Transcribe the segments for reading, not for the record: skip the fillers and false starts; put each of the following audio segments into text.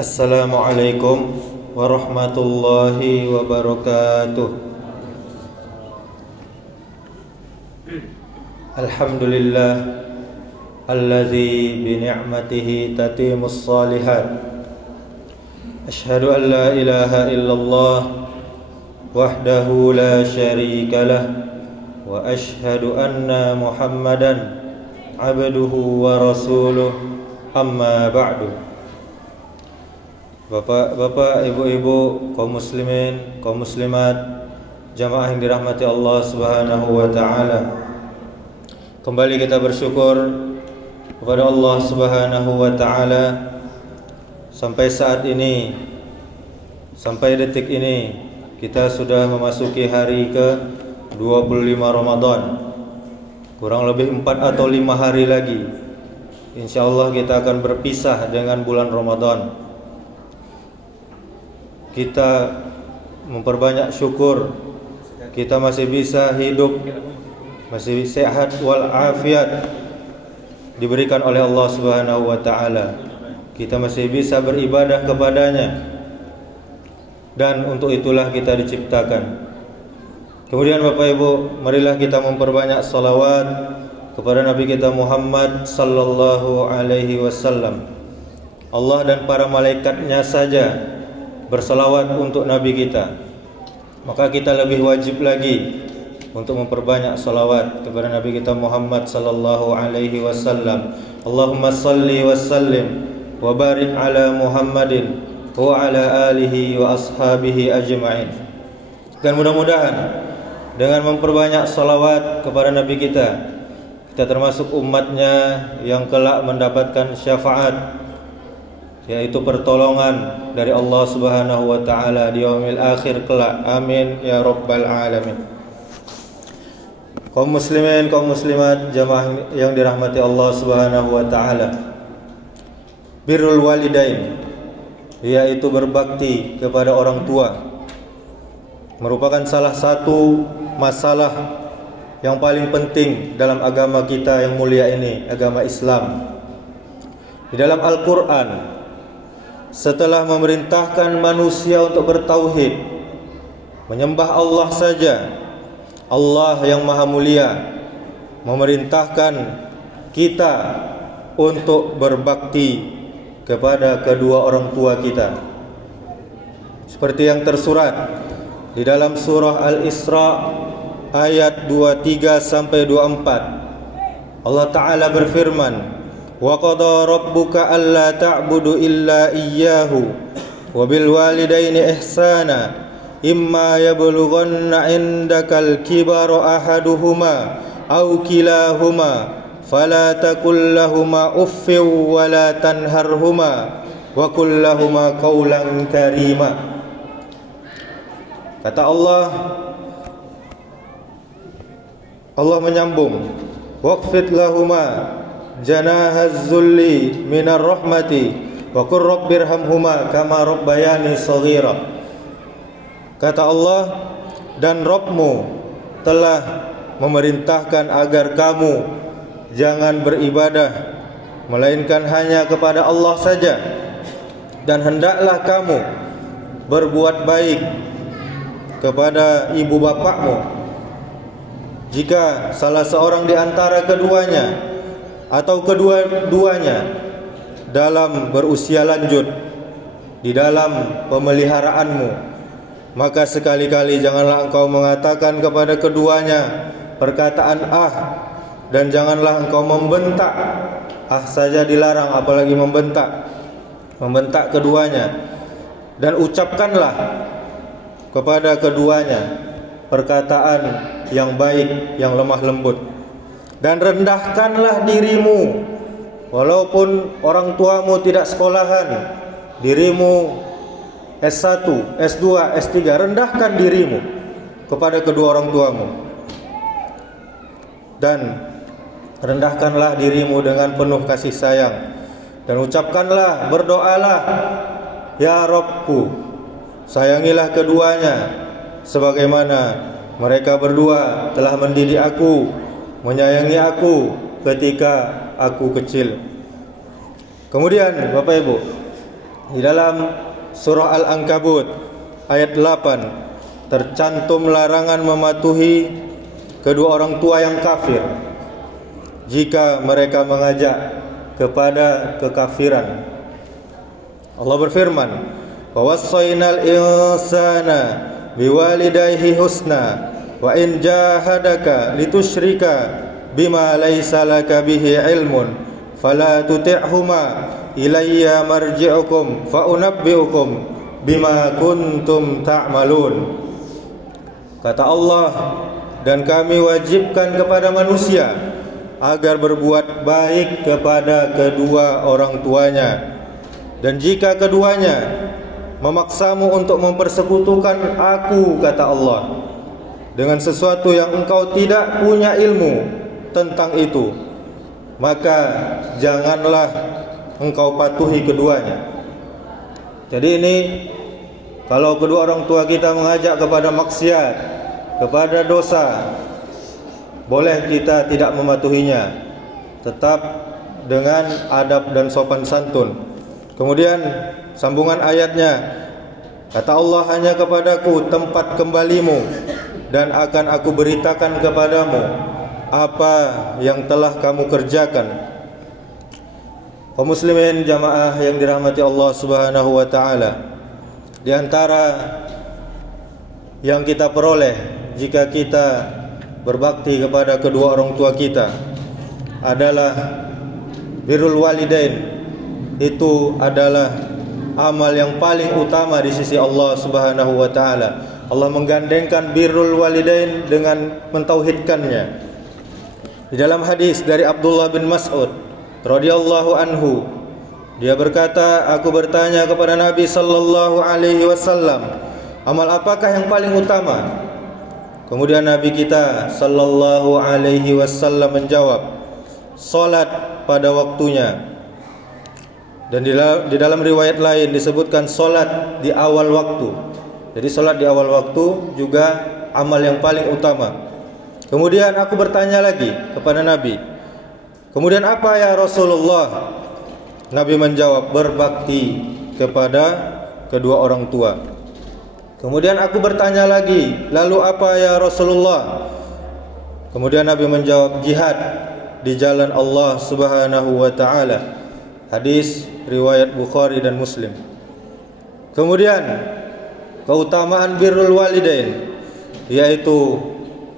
Assalamualaikum warahmatullahi wabarakatuh. Alhamdulillah alladzi bi ni'matihi tatimmus shalihat. Asyhadu an la ilaha illallah wahdahu la syarika lah wa asyhadu anna Muhammadan abduhu wa rasuluh. Amma ba'du. Bapak-bapak, ibu-ibu, kaum muslimin, kaum muslimat, jamaah yang dirahmati Allah Subhanahu wa taala. Kembali kita bersyukur kepada Allah Subhanahu wa taala sampai saat ini, sampai detik ini kita sudah memasuki hari ke-25 Ramadan. Kurang lebih 4 atau 5 hari lagi insyaallah kita akan berpisah dengan bulan Ramadan. Kita memperbanyak syukur kita masih bisa hidup, masih sehat walafiat diberikan oleh Allah Subhanahu wa taala. Kita masih bisa beribadah kepadanya, dan untuk itulah kita diciptakan. Kemudian Bapak Ibu, marilah kita memperbanyak salawat kepada Nabi kita Muhammad sallallahu alaihi wasallam. Allah dan para malaikatnya saja bersalawat untuk Nabi kita, maka kita lebih wajib lagi untuk memperbanyak salawat kepada Nabi kita Muhammad sallallahu alaihi wasallam. Allahumma salli wa sallim wa barik ala Muhammadin wa ala alihi wa ashabihi ajma'in. Dan mudah-mudahan dengan memperbanyak salawat kepada Nabi kita termasuk umatnya yang kelak mendapatkan syafaat, yaitu pertolongan dari Allah Subhanahu wa taala di yaumil akhir kelak. Amin ya rabbal alamin. Kaum muslimin, kaum muslimat, jamaah yang dirahmati Allah Subhanahu wa taala. Birrul walidain, yaitu berbakti kepada orang tua, merupakan salah satu masalah yang paling penting dalam agama kita yang mulia ini, agama Islam. Di dalam Al-Qur'an, setelah memerintahkan manusia untuk bertauhid, menyembah Allah saja, Allah yang maha mulia memerintahkan kita untuk berbakti kepada kedua orang tua kita, seperti yang tersurat di dalam surah Al-Isra ayat 23 sampai 24. Allah Ta'ala berfirman, wa qada rabbuka alla ta'budu illa iyyahu wa bil walidaini ihsana imma yablughanna indakal kibara ahaduhuma aw kilahuma fala taqul lahumā uffin wa la tanharhumā wa qul lahumā qawlan karīmā. Kata Allah menyambung, waqfid lahumā janahaz zulli minar rahmati wa qur rabbirhamhuma kama rabbayani shaghira. Kata Allah, dan Rabbmu telah memerintahkan agar kamu jangan beribadah melainkan hanya kepada Allah saja, dan hendaklah kamu berbuat baik kepada ibu bapakmu jika salah seorang di antara keduanya atau kedua-duanya dalam berusia lanjut di dalam pemeliharaanmu, maka sekali-kali janganlah engkau mengatakan kepada keduanya perkataan dan janganlah engkau membentak. Saja dilarang, apalagi membentak keduanya. Dan ucapkanlah kepada keduanya perkataan yang baik, yang lemah lembut. Dan rendahkanlah dirimu, walaupun orang tuamu tidak sekolahan, dirimu S1, S2, S3, rendahkan dirimu kepada kedua orang tuamu. Dan rendahkanlah dirimu dengan penuh kasih sayang. Dan ucapkanlah, berdoalah, ya Rabbku, sayangilah keduanya sebagaimana mereka berdua telah mendidik aku, menyayangi aku ketika aku kecil. Kemudian Bapak Ibu, Di dalam surah Al-Ankabut ayat 8 tercantum larangan mematuhi kedua orang tua yang kafir jika mereka mengajak kepada kekafiran. Allah berfirman, "Wawassaynal insana biwalidayhi husna wa in jahadaka litusyrika bima laysa laka bihi ilmun fala tuti'huma ilayya marji'ukum fa unabbi'ukum bima kuntum ta'malun." Kata Allah, dan kami wajibkan kepada manusia agar berbuat baik kepada kedua orang tuanya, dan jika keduanya memaksamu untuk mempersekutukan aku, kata Allah, dengan sesuatu yang engkau tidak punya ilmu tentang itu, maka janganlah engkau patuhi keduanya. Jadi ini kalau kedua orang tua kita mengajak kepada maksiat, kepada dosa, boleh kita tidak mematuhinya, tetap dengan adab dan sopan santun. Kemudian sambungan ayatnya, kata Allah, hanya kepadaku tempat kembalimu, dan akan aku beritakan kepadamu apa yang telah kamu kerjakan. Kaum muslimin jamaah yang dirahmati Allah Subhanahu wa taala, di antara yang kita peroleh jika kita berbakti kepada kedua orang tua kita adalah birrul walidain. Itu adalah amal yang paling utama di sisi Allah Subhanahu wa taala. Allah menggandengkan birrul walidain dengan mentauhidkannya. Di dalam hadis dari Abdullah bin Mas'ud radhiyallahu anhu, dia berkata, aku bertanya kepada Nabi sallallahu alaihi wasallam, amal apakah yang paling utama? Kemudian Nabi kita sallallahu alaihi wasallam menjawab, salat pada waktunya. Dan di dalam riwayat lain disebutkan salat di awal waktu. Jadi salat di awal waktu juga amal yang paling utama. Kemudian aku bertanya lagi kepada Nabi, kemudian apa ya Rasulullah? Nabi menjawab, berbakti kepada kedua orang tua. Kemudian aku bertanya lagi, lalu apa ya Rasulullah? Kemudian Nabi menjawab, jihad di jalan Allah Subhanahu wa taala. Hadis riwayat Bukhari dan Muslim. Kemudian keutamaan birrul walidain, yaitu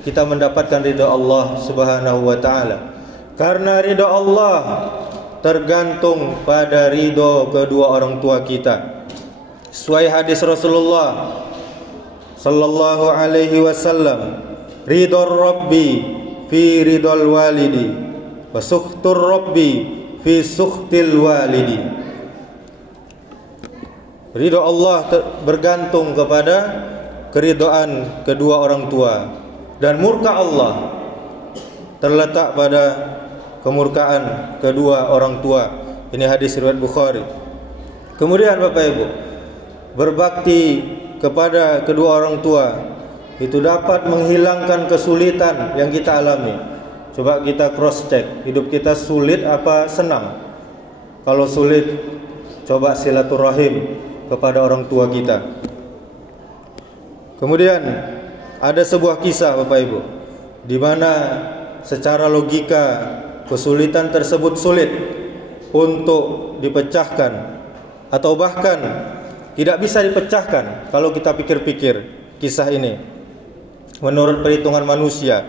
kita mendapatkan ridha Allah Subhanahu wa taala. Karena ridha Allah tergantung pada ridha kedua orang tua kita. Sesuai hadis Rasulullah sallallahu alaihi wasallam, ridha Rabbi fi ridhal walidi wa sukhtur Rabbi fi sukhtil walidi. Ridha Allah bergantung kepada keridhaan kedua orang tua, dan murka Allah terletak pada kemurkaan kedua orang tua. Ini hadis riwayat Bukhari. Kemudian Bapak Ibu, berbakti kepada kedua orang tua itu dapat menghilangkan kesulitan yang kita alami. Coba kita cross check, hidup kita sulit apa senang? Kalau sulit, coba silaturahim kepada orang tua kita. Kemudian ada sebuah kisah Bapak Ibu, di mana secara logika kesulitan tersebut sulit untuk dipecahkan, atau bahkan tidak bisa dipecahkan kalau kita pikir-pikir kisah ini menurut perhitungan manusia.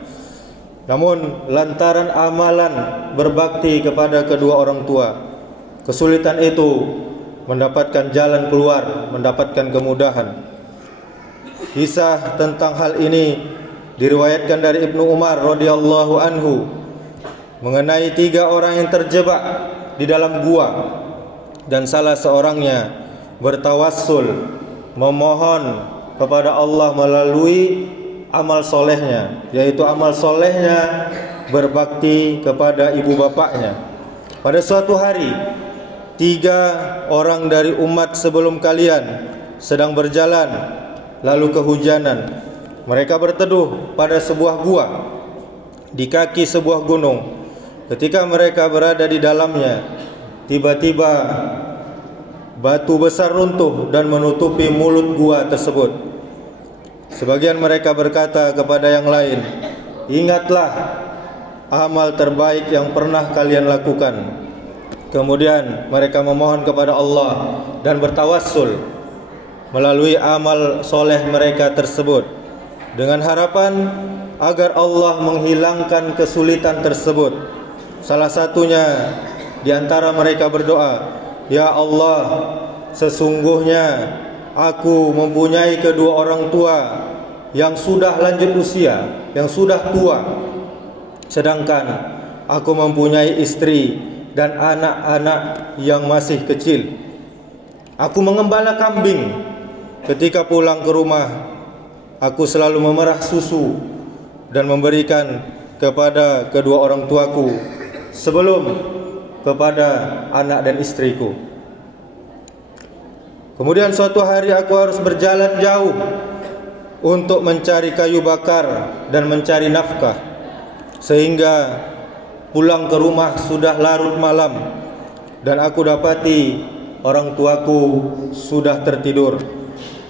Namun lantaran amalan berbakti kepada kedua orang tua, kesulitan itu mendapatkan jalan keluar, mendapatkan kemudahan. Kisah tentang hal ini diriwayatkan dari Ibnu Umar radhiyallahu anhu mengenai 3 orang yang terjebak di dalam gua, dan salah seorangnya bertawassul, memohon kepada Allah melalui amal solehnya, yaitu amal solehnya berbakti kepada ibu bapaknya. Pada suatu hari, 3 orang dari umat sebelum kalian sedang berjalan, lalu kehujanan. Mereka berteduh pada sebuah gua di kaki sebuah gunung. Ketika mereka berada di dalamnya, tiba-tiba batu besar runtuh dan menutupi mulut gua tersebut. Sebagian mereka berkata kepada yang lain, "Ingatlah amal terbaik yang pernah kalian lakukan." Kemudian mereka memohon kepada Allah dan bertawassul melalui amal soleh mereka tersebut dengan harapan agar Allah menghilangkan kesulitan tersebut. Salah satunya di antara mereka berdoa, "Ya Allah, sesungguhnya aku mempunyai kedua orang tua yang sudah lanjut usia, yang sudah tua, sedangkan aku mempunyai istri dan anak-anak yang masih kecil. Aku mengembala kambing. Ketika pulang ke rumah, aku selalu memerah susu dan memberikan kepada kedua orang tuaku sebelum kepada anak dan istriku. Kemudian suatu hari aku harus berjalan jauh untuk mencari kayu bakar dan mencari nafkah, sehingga pulang ke rumah sudah larut malam dan aku dapati orang tuaku sudah tertidur.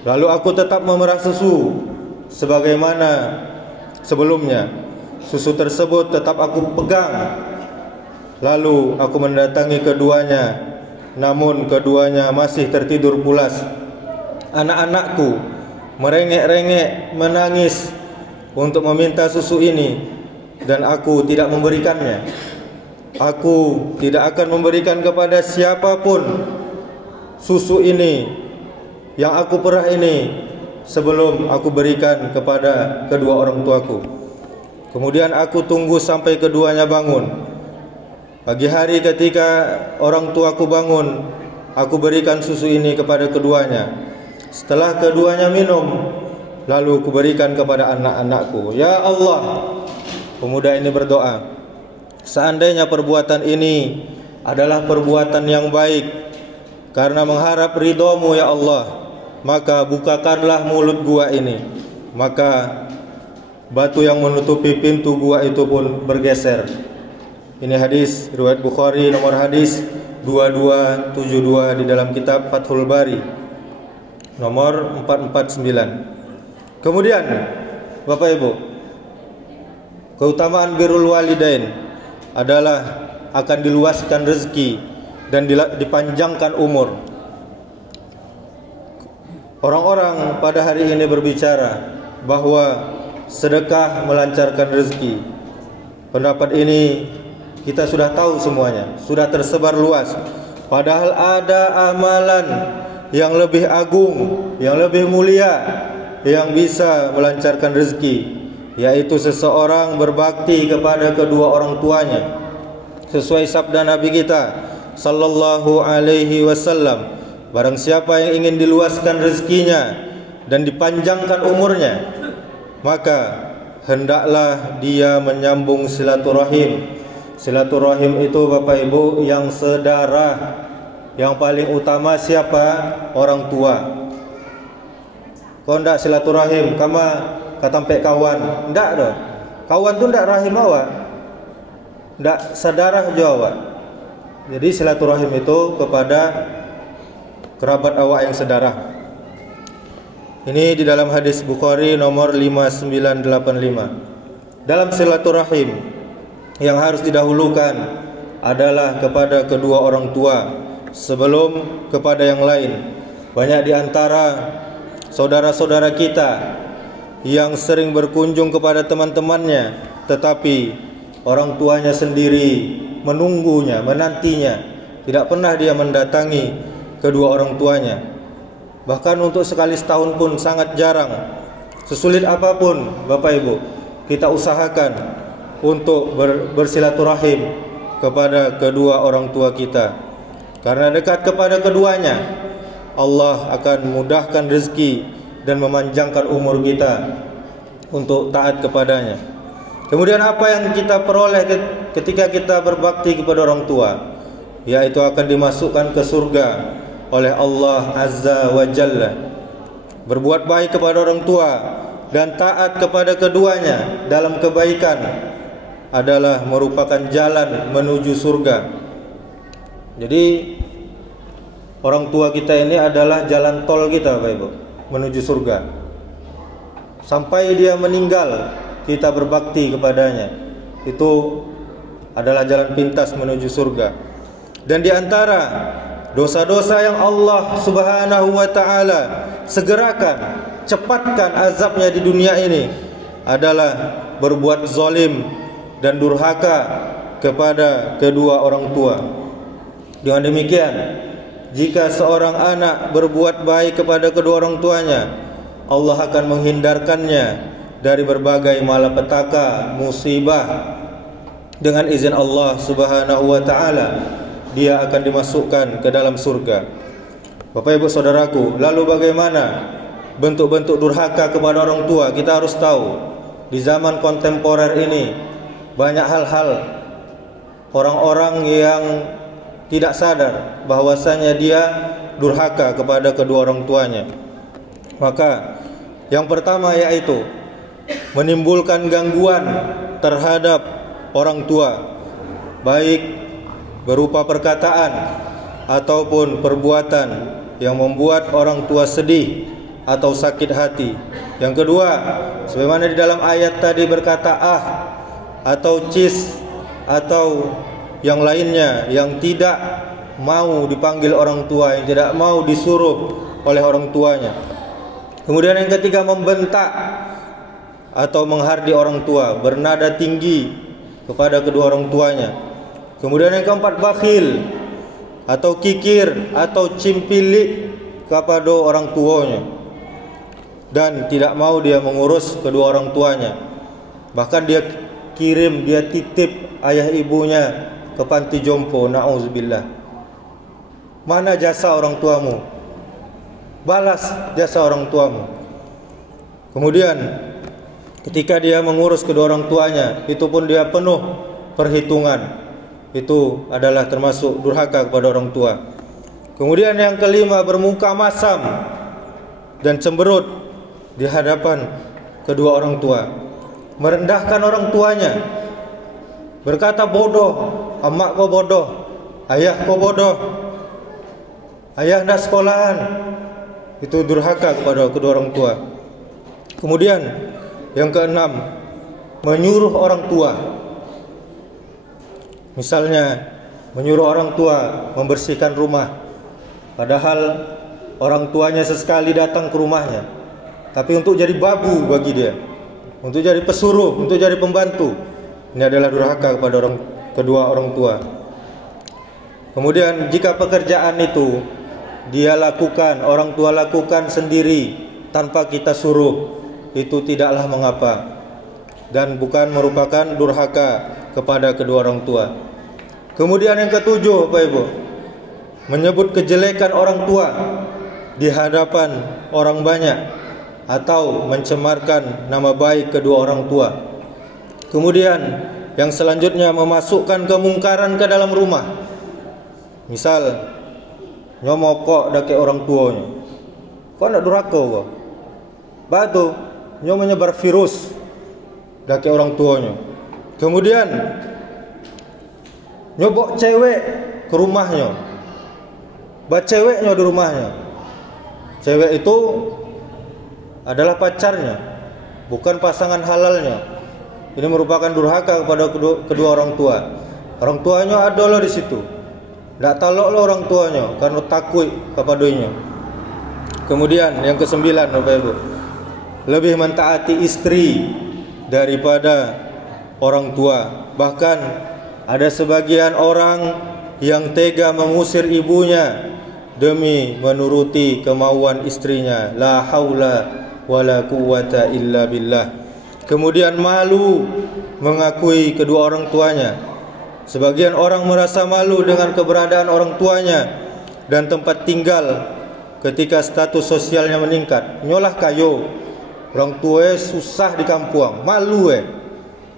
Lalu aku tetap memerah susu sebagaimana sebelumnya. Susu tersebut tetap aku pegang. Lalu aku mendatangi keduanya, namun keduanya masih tertidur pulas. Anak-anakku merengek-rengek menangis untuk meminta susu ini, dan aku tidak memberikannya. Aku tidak akan memberikan kepada siapapun susu ini yang aku perah ini sebelum aku berikan kepada kedua orang tuaku. Kemudian aku tunggu sampai keduanya bangun. Pagi hari ketika orang tuaku bangun, aku berikan susu ini kepada keduanya. Setelah keduanya minum, lalu aku berikan kepada anak-anakku. Ya Allah, pemuda ini berdoa, seandainya perbuatan ini adalah perbuatan yang baik karena mengharap ridho-Mu ya Allah, maka bukakanlah mulut gua ini. Maka batu yang menutupi pintu gua itu pun bergeser. Ini hadis riwayat Bukhari, nomor hadis 2272 di dalam kitab Fathul Bari nomor 449. Kemudian Bapak Ibu, keutamaan birrul walidain adalah akan diluaskan rezeki dan dipanjangkan umur. Orang-orang pada hari ini berbicara bahwa sedekah melancarkan rezeki. Pendapat ini kita sudah tahu semuanya, sudah tersebar luas. Padahal ada amalan yang lebih agung, yang lebih mulia, yang bisa melancarkan rezeki, yaitu seseorang berbakti kepada kedua orang tuanya. Sesuai sabda Nabi kita sallallahu alaihi wasallam, barang siapa yang ingin diluaskan rezekinya dan dipanjangkan umurnya, maka hendaklah dia menyambung silaturahim. Silaturahim itu Bapak Ibu yang sedarah. Yang paling utama siapa? Orang tua. Kau ndak silaturahim, kama katampe kawan, ndak doh. Kawan tu ndak rahim awak, ndak sedarah jo awak. Jadi silaturahim itu kepada kerabat awak yang sedarah. Ini di dalam hadis Bukhari nomor 5985. Dalam silaturahim yang harus didahulukan adalah kepada kedua orang tua sebelum kepada yang lain. Banyak di antara saudara-saudara kita yang sering berkunjung kepada teman-temannya, tetapi orang tuanya sendiri menunggunya, menantinya. Tidak pernah dia mendatangi kedua orang tuanya. Bahkan untuk sekali setahun pun sangat jarang. Sesulit apapun Bapak Ibu, kita usahakan untuk bersilaturahim kepada kedua orang tua kita. Karena dekat kepada keduanya, Allah akan mudahkan rezeki dan memanjangkan umur kita untuk taat kepadanya. Kemudian apa yang kita peroleh ketika kita berbakti kepada orang tua, yaitu akan dimasukkan ke surga oleh Allah Azza wa Jalla. Berbuat baik kepada orang tua dan taat kepada keduanya dalam kebaikan adalah merupakan jalan menuju surga. Jadi orang tua kita ini adalah jalan tol kita, Bapak Ibu, menuju surga. Sampai dia meninggal, kita berbakti kepadanya. Itu adalah jalan pintas menuju surga. Dan di antara dosa-dosa yang Allah Subhanahu wa taala segerakan, cepatkan azabnya di dunia ini adalah berbuat zalim dan durhaka kepada kedua orang tua. Dengan demikian, jika seorang anak berbuat baik kepada kedua orang tuanya, Allah akan menghindarkannya dari berbagai malapetaka, musibah. Dengan izin Allah Subhanahu wa taala, dia akan dimasukkan ke dalam surga. Bapak Ibu saudaraku, lalu bagaimana bentuk-bentuk durhaka kepada orang tua? Kita harus tahu, di zaman kontemporer ini banyak hal-hal orang-orang yang tidak sadar bahwasanya dia durhaka kepada kedua orang tuanya. Maka yang pertama yaitu menimbulkan gangguan terhadap orang tua, baik berupa perkataan ataupun perbuatan yang membuat orang tua sedih atau sakit hati. Yang kedua, sebagaimana di dalam ayat tadi berkata atau cis atau yang lainnya yang tidak mau dipanggil orang tua, yang tidak mau disuruh oleh orang tuanya. Kemudian yang ketiga, membentak atau menghardi orang tua, bernada tinggi kepada kedua orang tuanya. Kemudian yang keempat, bakhil atau kikir atau cimpilik kepada orang tuanya, dan tidak mau dia mengurus kedua orang tuanya. Bahkan dia kirim, dia titip ayah ibunya ke panti jompo. Na'udzubillah. Mana jasa orang tuamu? Balas jasa orang tuamu. Kemudian ketika dia mengurus kedua orang tuanya, itu pun dia penuh perhitungan. Itu adalah termasuk durhaka kepada orang tua. Kemudian yang kelima, bermuka masam dan cemberut di hadapan kedua orang tua, merendahkan orang tuanya, berkata bodoh, emak kau bodoh, ayah kau bodoh, ayah ndak sekolahan. Itu durhaka kepada kedua orang tua. Kemudian yang keenam, menyuruh orang tua. Misalnya menyuruh orang tua membersihkan rumah, padahal orang tuanya sesekali datang ke rumahnya, tapi untuk jadi babu bagi dia, untuk jadi pesuruh, untuk jadi pembantu. Ini adalah durhaka kepada kedua orang tua. Kemudian jika pekerjaan itu dia lakukan, orang tua lakukan sendiri tanpa kita suruh, itu tidaklah mengapa dan bukan merupakan durhaka kepada kedua orang tua. Kemudian yang ketujuh, Bapak Ibu, menyebut kejelekan orang tua di hadapan orang banyak atau mencemarkan nama baik kedua orang tua. Kemudian yang selanjutnya, memasukkan kemungkaran ke dalam rumah. Misal nyomokok dake orang tuanya, kau nak durhaka kau. Batu nyo menyebar virus dake orang tuanya. Kemudian nyobok cewek ke rumahnya, ceweknya di rumahnya. Cewek itu adalah pacarnya, bukan pasangan halalnya. Ini merupakan durhaka kepada kedua orang tua. Orang tuanya ada loh di situ, tidak talok loh orang tuanya karena takut kepadanya. Kemudian yang kesembilan, Bapak Ibu, lebih mentaati istri daripada orang tua. Bahkan ada sebagian orang yang tega mengusir ibunya demi menuruti kemauan istrinya. La haula wala quwata illa billah. Kemudian malu mengakui kedua orang tuanya. Sebagian orang merasa malu dengan keberadaan orang tuanya dan tempat tinggal ketika status sosialnya meningkat. Nyolah kayo, orang tua susah di kampung, malu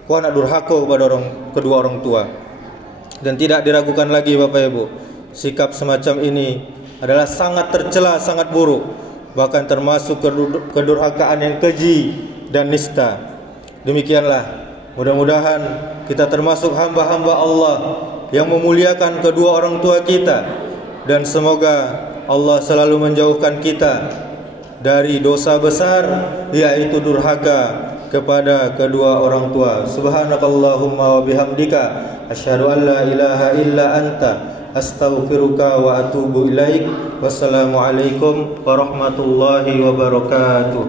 kau nak durhaka kepada kedua orang tua. Dan tidak diragukan lagi, Bapak Ibu, sikap semacam ini adalah sangat tercela, sangat buruk, bahkan termasuk kedurhakaan yang keji dan nista. Demikianlah, mudah-mudahan kita termasuk hamba-hamba Allah yang memuliakan kedua orang tua kita, dan semoga Allah selalu menjauhkan kita dari dosa besar, yaitu durhaka kepada kedua orang tua. Subhanakallahumma wa bihamdika asyhadu an la ilaha illa anta astaghfiruka wa atubu ilaik. Wassalamualaikum warahmatullahi wabarakatuh.